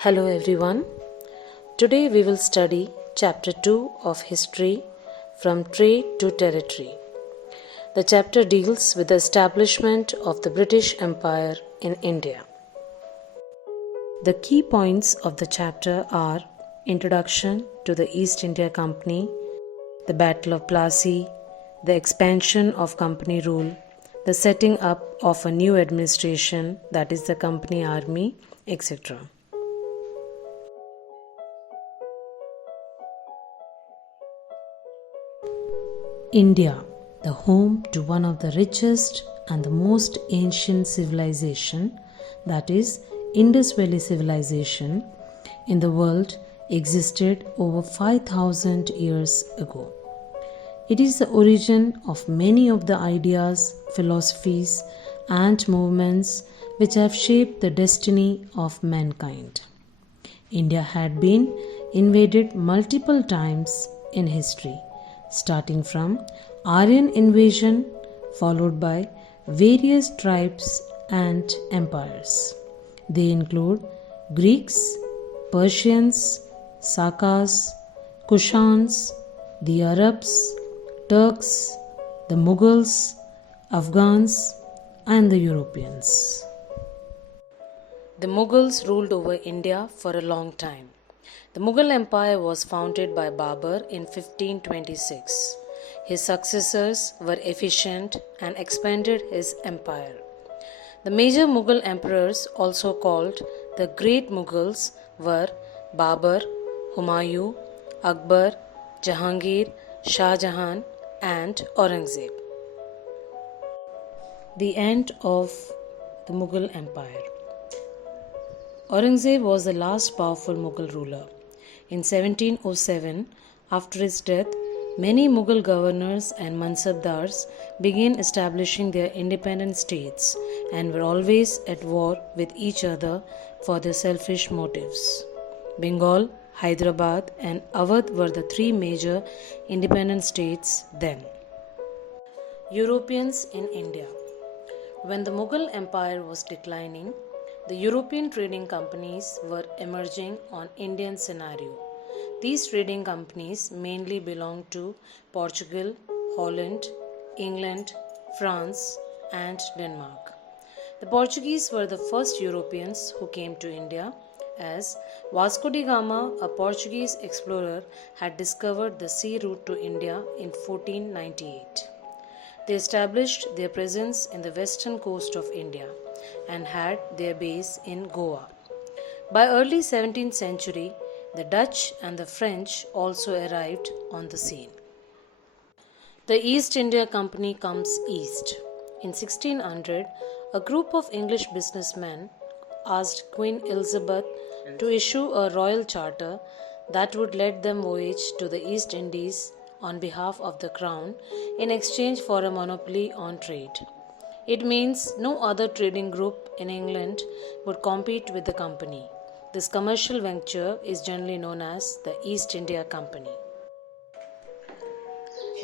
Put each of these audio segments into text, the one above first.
Hello everyone. Today we will study chapter 2 of History from Trade to Territory. The chapter deals with the establishment of the British Empire in India. The key points of the chapter are Introduction to the East India Company, the Battle of Plassey, the expansion of company rule, the setting up of a new administration, that is the company army, etc. India, the home to one of the richest and the most ancient civilization, that is Indus Valley civilization in the world, existed over 5000 years ago. It is the origin of many of the ideas, philosophies and movements which have shaped the destiny of mankind. India had been invaded multiple times in history, starting from Aryan invasion followed by various tribes and empires. They include Greeks, Persians, Sakas, Kushans, the Arabs, Turks, the Mughals, Afghans, and the Europeans. The Mughals ruled over India for a long time. The Mughal Empire was founded by Babur in 1526. His successors were efficient and expanded his empire. The major Mughal emperors, also called the Great Mughals, were Babur, Humayun, Akbar, Jahangir, Shah Jahan, and Aurangzeb. The end of the Mughal Empire. Aurangzeb was the last powerful Mughal ruler. In 1707, after his death, many Mughal governors and mansabdars began establishing their independent states and were always at war with each other for their selfish motives. Bengal, Hyderabad, and Awadh were the three major independent states then. Europeans in India. When the Mughal Empire was declining, the European trading companies were emerging on Indian scenario. These trading companies mainly belonged to Portugal, Holland, England, France, and Denmark. The Portuguese were the first Europeans who came to India, as Vasco da Gama, a Portuguese explorer, had discovered the sea route to India in 1498. They established their presence in the western coast of India and had their base in Goa. By early 17th century, the Dutch and the French also arrived on the scene. The East India Company comes east. In 1600, a group of English businessmen asked Queen Elizabeth to issue a royal charter that would let them voyage to the East Indies on behalf of the crown in exchange for a monopoly on trade. It means no other trading group in England would compete with the company. This commercial venture is generally known as the East India Company.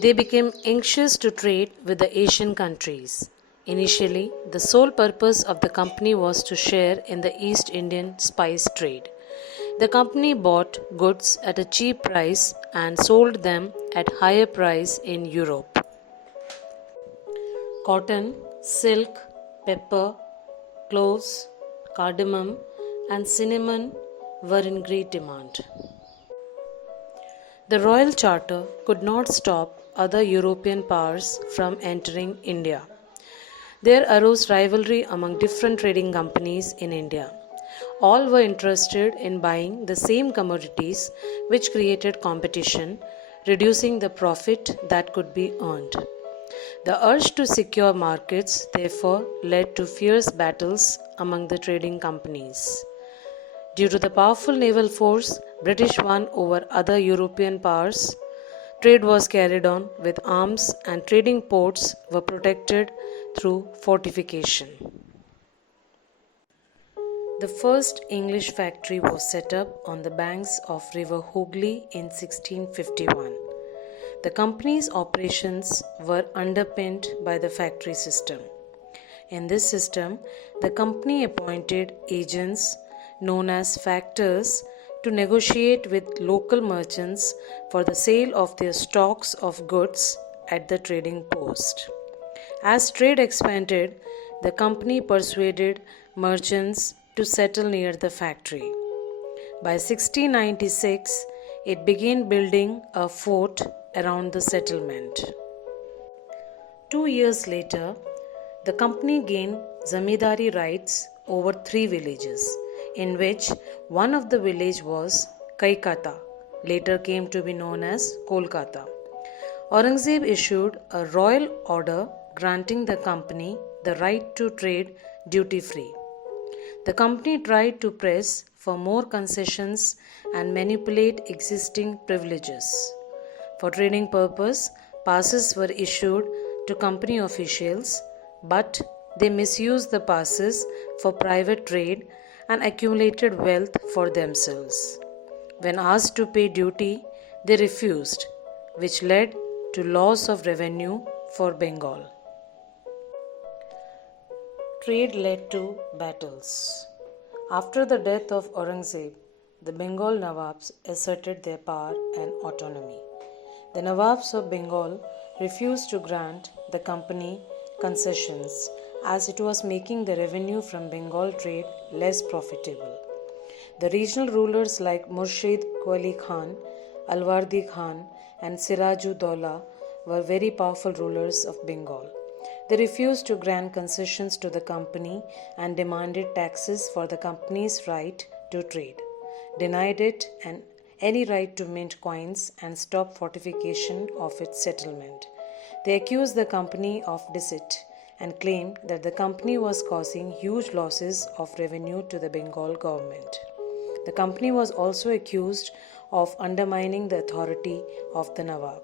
They became anxious to trade with the Asian countries. Initially, the sole purpose of the company was to share in the East Indian spice trade. The company bought goods at a cheap price and sold them at higher price in Europe. Cotton, silk, pepper, cloves, cardamom, and cinnamon were in great demand. The Royal Charter could not stop other European powers from entering India. There arose rivalry among different trading companies in India. All were interested in buying the same commodities, which created competition, reducing the profit that could be earned. The urge to secure markets therefore led to fierce battles among the trading companies. Due to the powerful naval force British won over other European powers, trade was carried on with arms and trading ports were protected through fortification. The first English factory was set up on the banks of River Hooghly in 1651. The company's operations were underpinned by the factory system. In this system, the company appointed agents known as factors, to negotiate with local merchants for the sale of their stocks of goods at the trading post. As trade expanded, the company persuaded merchants to settle near the factory. By 1696, it began building a fort around the settlement. 2 years later, the company gained zamindari rights over 3 villages, in which one of the village was Kaikata, later came to be known as Kolkata. Aurangzeb issued a royal order granting the company the right to trade duty free. The company tried to press for more concessions and manipulate existing privileges. For trading purpose, passes were issued to company officials, but they misused the passes for private trade and accumulated wealth for themselves. When asked to pay duty, they refused, which led to loss of revenue for Bengal. Trade led to battles. After the death of Aurangzeb, the Bengal Nawabs asserted their power and autonomy. The Nawabs of Bengal refused to grant the company concessions as it was making the revenue from Bengal trade less profitable. The regional rulers like Murshid Qali Khan, Alwardi Khan, and Siraj-ud-Daulah were very powerful rulers of Bengal. They refused to grant concessions to the company and demanded taxes for the company's right to trade, denied it and any right to mint coins, and stopped fortification of its settlement. They accused the company of deceit and claimed that the company was causing huge losses of revenue to the Bengal government. The company was also accused of undermining the authority of the Nawab.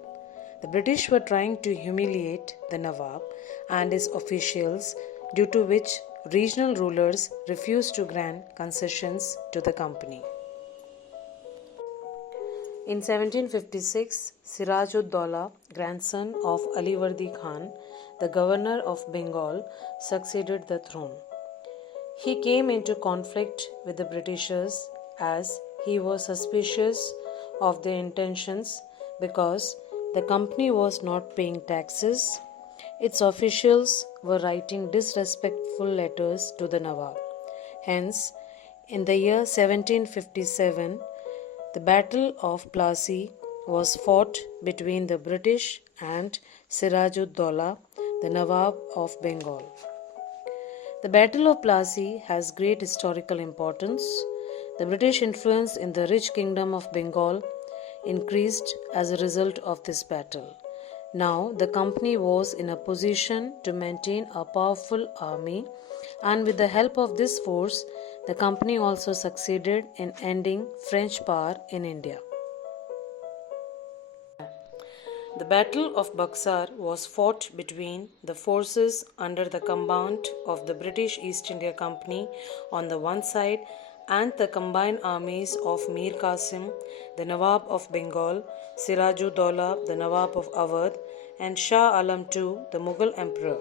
The British were trying to humiliate the Nawab and his officials, due to which regional rulers refused to grant concessions to the company. In 1756, Siraj-ud-Daulah, grandson of Alivardi Khan, the governor of Bengal, succeeded the throne. He came into conflict with the Britishers as he was suspicious of their intentions because the company was not paying taxes. Its officials were writing disrespectful letters to the Nawab. Hence, in the year 1757, the Battle of Plassey was fought between the British and Siraj-ud-Daulah, the Nawab of Bengal. The Battle of Plassey has great historical importance. The British influence in the rich kingdom of Bengal increased as a result of this battle. Now, the company was in a position to maintain a powerful army, and with the help of this force, the company also succeeded in ending French power in India. The Battle of Buxar was fought between the forces under the command of the British East India Company on the one side and the combined armies of Mir Qasim, the Nawab of Bengal, Siraj-ud-Daulah, the Nawab of Awadh, and Shah Alam II, the Mughal emperor.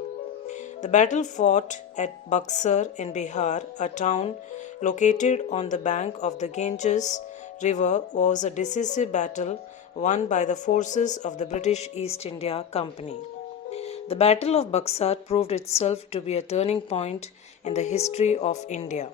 The battle fought at Buxar in Bihar, a town located on the bank of the Ganges River, was a decisive battle won by the forces of the British East India Company. The Battle of Buxar proved itself to be a turning point in the history of India.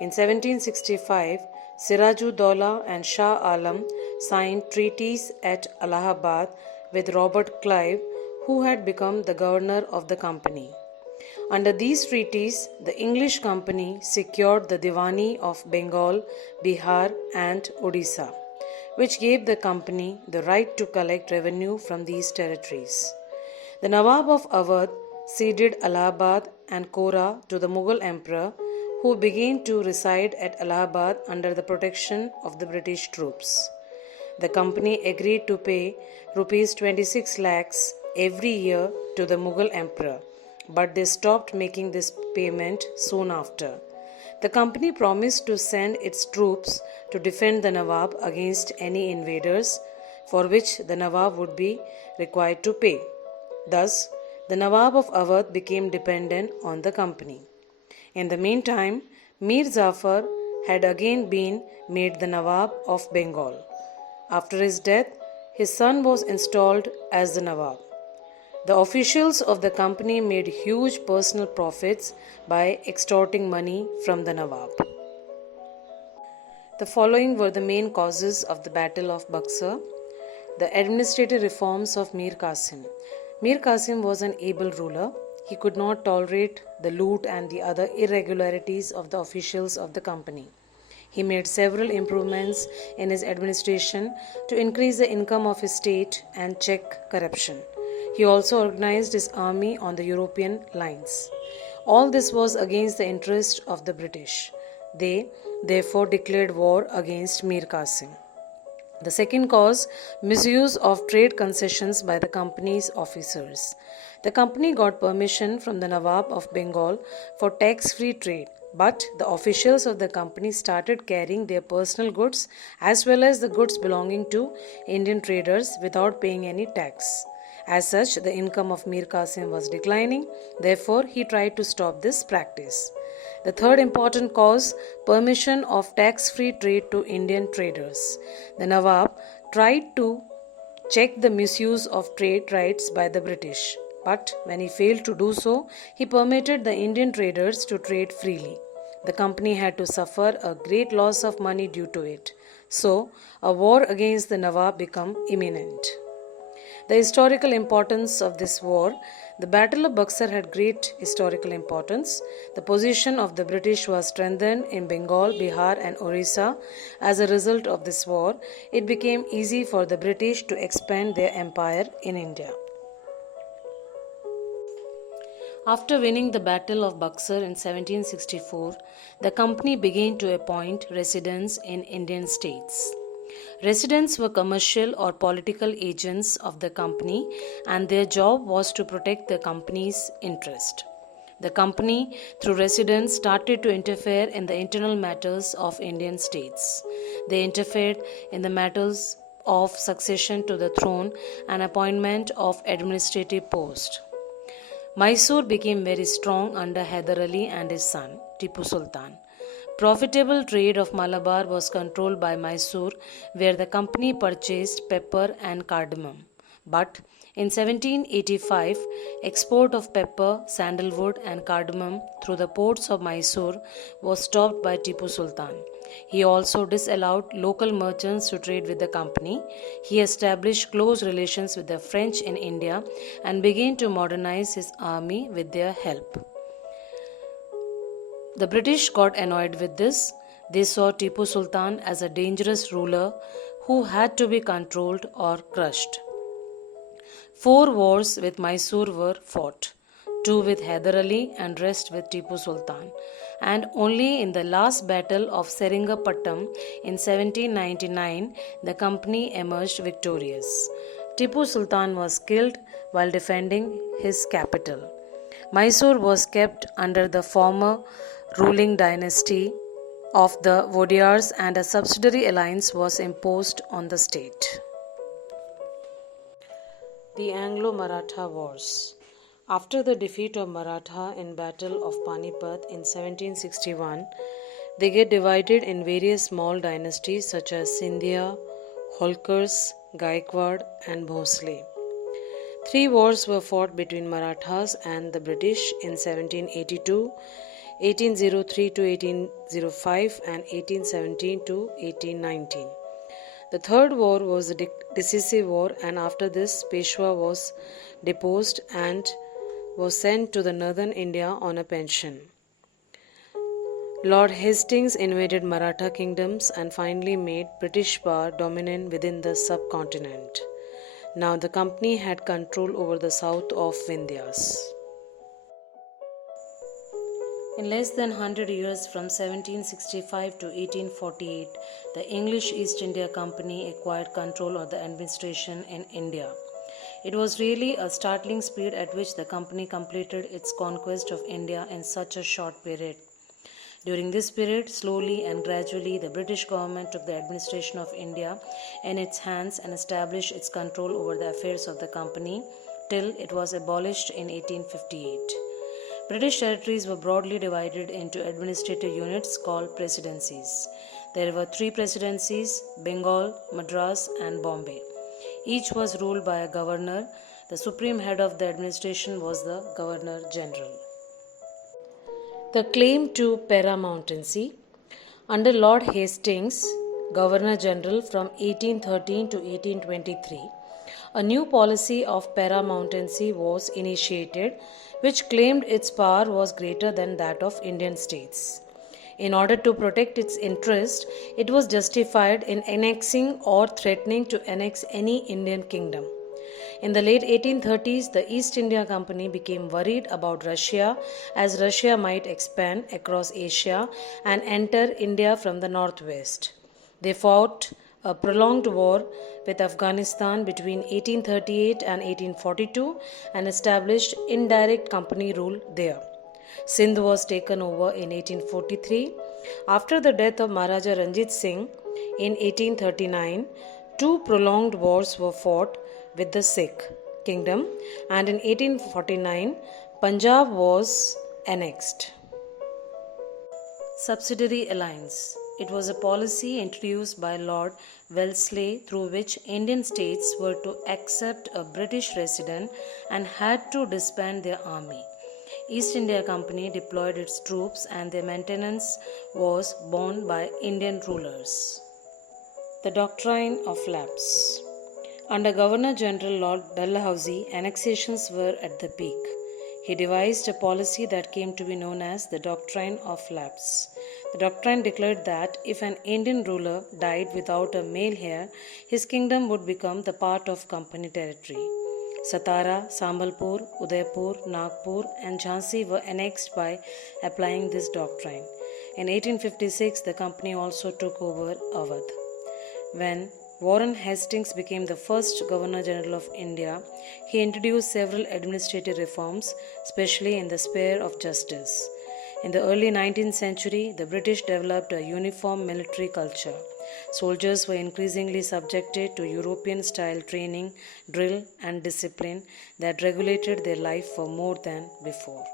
In 1765, Siraj-ud-Daulah and Shah Alam signed treaties at Allahabad with Robert Clive, who had become the governor of the company. Under these treaties, the English company secured the Diwani of Bengal, Bihar, and Odisha, which gave the company the right to collect revenue from these territories. The Nawab of Awadh ceded Allahabad and Kora to the Mughal emperor, who began to reside at Allahabad under the protection of the British troops. The company agreed to pay rupees 26 lakhs every year to the Mughal emperor, but they stopped making this payment soon after. The company promised to send its troops to defend the Nawab against any invaders, for which the Nawab would be required to pay. Thus, the Nawab of Awadh became dependent on the company. In the meantime, Mir Jafar had again been made the Nawab of Bengal. After his death, his son was installed as the Nawab. The officials of the company made huge personal profits by extorting money from the Nawab. The following were the main causes of the Battle of Buxar. The administrative reforms of Mir Qasim. Mir Qasim was an able ruler. He could not tolerate the loot and the other irregularities of the officials of the company. He made several improvements in his administration to increase the income of his state and check corruption. He also organized his army on the European lines. All this was against the interest of the British. They therefore declared war against Mir Qasim. The second cause, misuse of trade concessions by the company's officers. The company got permission from the Nawab of Bengal for tax-free trade, but the officials of the company started carrying their personal goods as well as the goods belonging to Indian traders without paying any tax. As such, the income of Mir Qasim was declining. Therefore, he tried to stop this practice. The third important cause, permission of tax-free trade to Indian traders. The Nawab tried to check the misuse of trade rights by the British, but when he failed to do so, he permitted the Indian traders to trade freely. The company had to suffer a great loss of money due to it. So, a war against the Nawab became imminent. The historical importance of this war. The Battle of Buxar had great historical importance. The position of the British was strengthened in Bengal, Bihar, and Orissa. As a result of this war, it became easy for the British to expand their empire in India. After winning the Battle of Buxar in 1764, the company began to appoint residents in Indian states. Residents were commercial or political agents of the company, and their job was to protect the company's interest. The company, through residents, started to interfere in the internal matters of Indian states. They interfered in the matters of succession to the throne and appointment of administrative posts. Mysore became very strong under Hyder Ali and his son, Tipu Sultan. Profitable trade of Malabar was controlled by Mysore, where the company purchased pepper and cardamom. But in 1785, export of pepper, sandalwood and cardamom through the ports of Mysore was stopped by Tipu Sultan. He also disallowed local merchants to trade with the company. He established close relations with the French in India and began to modernize his army with their help. The British got annoyed with this. They saw Tipu Sultan as a dangerous ruler who had to be controlled or crushed. 4 wars with Mysore were fought, 2 with Hyder Ali and rest with Tipu Sultan. And only in the last battle of Seringapatam in 1799, the company emerged victorious. Tipu Sultan was killed while defending his capital. Mysore was kept under the former ruling dynasty of the Wadiyars, and a subsidiary alliance was imposed on the state. The Anglo-Maratha Wars. After the defeat of Maratha in Battle of Panipat in 1761, they get divided in various small dynasties such as Scindia, Holkars, Gaikwad and Bhosle. 3 wars were fought between Marathas and the British in 1782, 1803 to 1805 and 1817 to 1819. The third war was a decisive war, and after this Peshwa was deposed and was sent to the northern India on a pension. Lord Hastings invaded Maratha kingdoms and finally made British power dominant within the subcontinent. Now the company had control over the south of Vindhyas. In less than 100 years, from 1765 to 1848, the English East India Company acquired control of the administration in India. It was really a startling speed at which the company completed its conquest of India in such a short period. During this period, slowly and gradually, the British government took the administration of India in its hands and established its control over the affairs of the company till it was abolished in 1858. British territories were broadly divided into administrative units called presidencies. There were 3 presidencies: Bengal, Madras, and Bombay. Each was ruled by a governor. The supreme head of the administration was the Governor General. The claim to paramountcy. Under Lord Hastings, Governor General from 1813 to 1823, a new policy of paramountcy was initiated, which claimed its power was greater than that of Indian states. In order to protect its interest, it was justified in annexing or threatening to annex any Indian kingdom. In the late 1830s, the East India Company became worried about Russia, as Russia might expand across Asia and enter India from the northwest. They fought a prolonged war with Afghanistan between 1838 and 1842 and established indirect company rule there. Sindh was taken over in 1843. After the death of Maharaja Ranjit Singh in 1839, 2 prolonged wars were fought with the Sikh kingdom, and in 1849 Punjab was annexed. Subsidiary alliance. It was a policy introduced by Lord Wellesley through which Indian states were to accept a British resident and had to disband their army. East India Company deployed its troops and their maintenance was borne by Indian rulers. The doctrine of lapse. Under Governor General Lord Dalhousie, annexations were at the peak. He devised a policy that came to be known as the doctrine of lapse. The doctrine declared that if an Indian ruler died without a male heir, his kingdom would become the part of company territory. Satara, Sambalpur, Udaipur, Nagpur, and Jhansi were annexed by applying this doctrine. In 1856, the company also took over Awadh. When Warren Hastings became the first Governor General of India, he introduced several administrative reforms, especially in the sphere of justice. In the early 19th century, the British developed a uniform military culture. Soldiers were increasingly subjected to European-style training, drill, and discipline that regulated their life for more than before.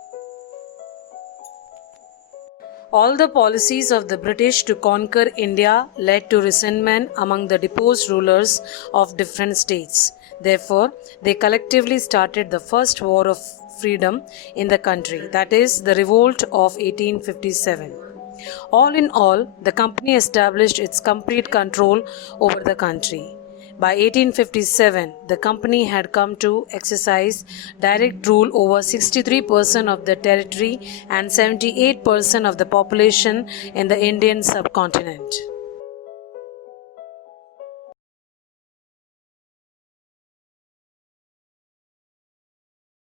All the policies of the British to conquer India led to resentment among the deposed rulers of different states. Therefore, they collectively started the first war of freedom in the country, that is, the Revolt of 1857. All in all, the company established its complete control over the country. By 1857, the company had come to exercise direct rule over 63% of the territory and 78% of the population in the Indian subcontinent.